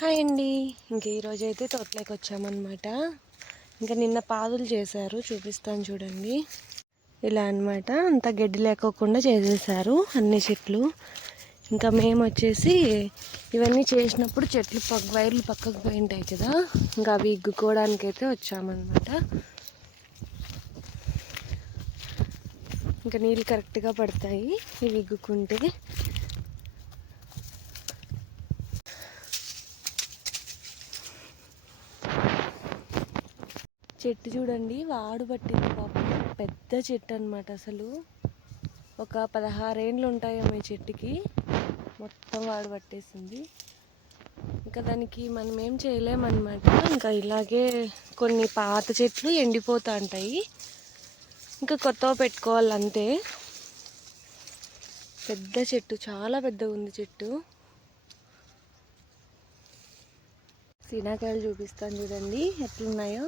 Hi అండి. ఈరోజు అయితే తోటలోకి వచ్చామన్నమాట. నిన్న పాదులు చేశారు, చూపిస్తాను చూడండి. ఇలా అన్నమాట, అంత గడ్డి లేకోకుండా చేసేసారు అన్ని చెట్లు. మేము వచ్చేసి ఇవన్నీ చేసినప్పుడు చెట్లు వైర్లు పక్కకు పోయి ఉంటాయి కదా, అవి ఇగ్గుకోవడానికి అయితే వచ్చామన్నమాట. నీళ్ళు కరెక్ట్గా పడతాయి ఇవి ఇగ్గుకుంటే. చెట్టు చూడండి, వాడు పట్టింది పాపం. పెద్ద చెట్టు అనమాట, అసలు ఒక 16 ఏండ్లు ఉంటాయేమో ఈ చెట్టుకి. మొత్తం వాడు పట్టేసింది. దానికి మనం ఏం చేయలేమన్నమాట. ఇలాగే కొన్ని పాత చెట్లు ఎండిపోతూ ఉంటాయి, కొత్తవి పెట్టుకోవాలంతే. పెద్ద చెట్టు, చాలా పెద్దగా ఉంది చెట్టు. సీనాకాయలు చూపిస్తాను చూడండి ఎట్లున్నాయో.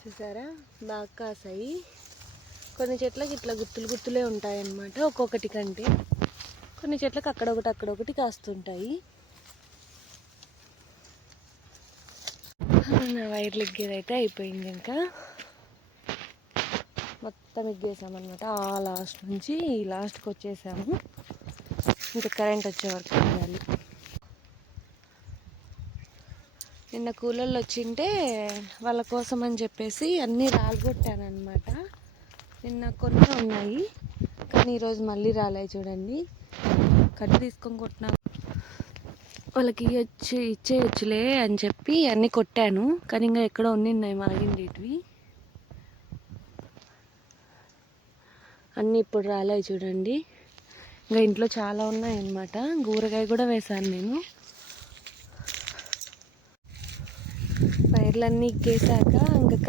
చూసారా, బాగా కాసాయి. కొన్ని చెట్లకి ఇట్లా గుత్తులు గుత్తులే ఉంటాయన్నమాట, ఒక్కొక్కటి కంటే. కొన్ని చెట్లకు అక్కడొకటి కాస్తుంటాయి. నా వైర్లు ఎగ్గేదైతే అయిపోయింది. మొత్తం ఎగ్గేసామన్నమాట. ఆ లాస్ట్ నుంచి ఈ లాస్ట్కి వచ్చేసాము. కరెంట్ వచ్చే వరకు ఉండాలి. నిన్న కూలర్లు వచ్చింటే వాళ్ళ కోసం అని చెప్పేసి అన్నీ రాలగొట్టానమాట. నిన్న కొన్ని ఉన్నాయి, కానీ ఈరోజు మళ్ళీ రాలేదు చూడండి. కట్టు తీసుకొని కొట్టినా, వాళ్ళకి ఇచ్చేయచ్చులే అని చెప్పి అన్నీ కొట్టాను. కానీ ఎక్కడో ఉన్నాయి మాగిండేటివి. అన్నీ ఇప్పుడు రాలేదు చూడండి. ఇంట్లో చాలా ఉన్నాయన్నమాట. ఊరగాయ కూడా వేశాను నేను. వైర్లన్నీ ఎక్కేసాక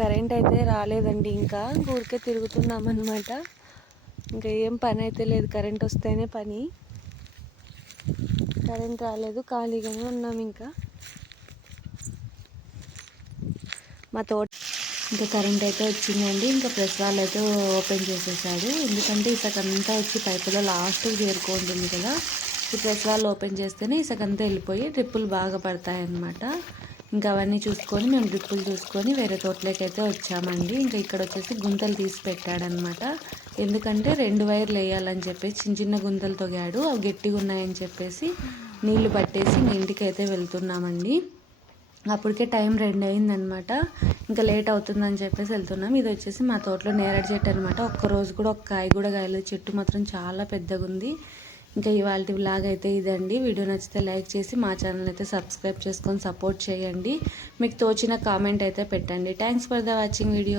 కరెంట్ అయితే రాలేదండి. ఊరికే తిరుగుతున్నామన్నమాట. ఏం పని అయితే లేదు, కరెంట్ వస్తేనే పని. కరెంట్ రాలేదు, ఖాళీగానే ఉన్నాం. మా తోట కరెంట్ అయితే వచ్చిందండి. ప్రెస్ వాళ్ళు అయితే ఓపెన్ చేసేసాడు. ఎందుకంటే ఇసకంతా వచ్చి పైపులో లాస్ట్కి చేరుకుంటుంది కదా. ఈ ప్రెస్ వాళ్ళు ఓపెన్ చేస్తేనే ఇసకంతా వెళ్ళిపోయి డ్రిప్పులు బాగా పడతాయన్నమాట. అవన్నీ చూసుకొని మేము డ్రిప్పులు చూసుకొని వేరే తోటలోకి అయితే వచ్చామండి. ఇక్కడ వచ్చేసి గుంతలు తీసి పెట్టాడనమాట. ఎందుకంటే 2 వైర్లు వేయాలని చెప్పేసి చిన్న చిన్న గుంతలు తొగాడు. అవి గట్టిగా ఉన్నాయని చెప్పేసి నీళ్లు పట్టేసి ఇంటికి అయితే వెళ్తున్నామండి. అప్పటికే టైం 2 అయిందనమాట. లేట్ అవుతుందని చెప్పేసి వెళ్తున్నాం. ఇది వచ్చేసి మా తోటలో నేరేడు చెట్టు అనమాట. ఒక్కరోజు కూడా ఒక్క కాయ కూడా కాయలేదు. చెట్టు మాత్రం చాలా పెద్దగా ఉంది. ఇవాళ వ్లాగ్ అయితే ఇదండి. వీడియో నచ్చితే లైక్ చేసి మా ఛానల్ అయితే సబ్స్క్రైబ్ చేసుకొని సపోర్ట్ చేయండి. మీకు తోచిన కామెంట్ అయితే పెట్టండి. Thanks for the watching video.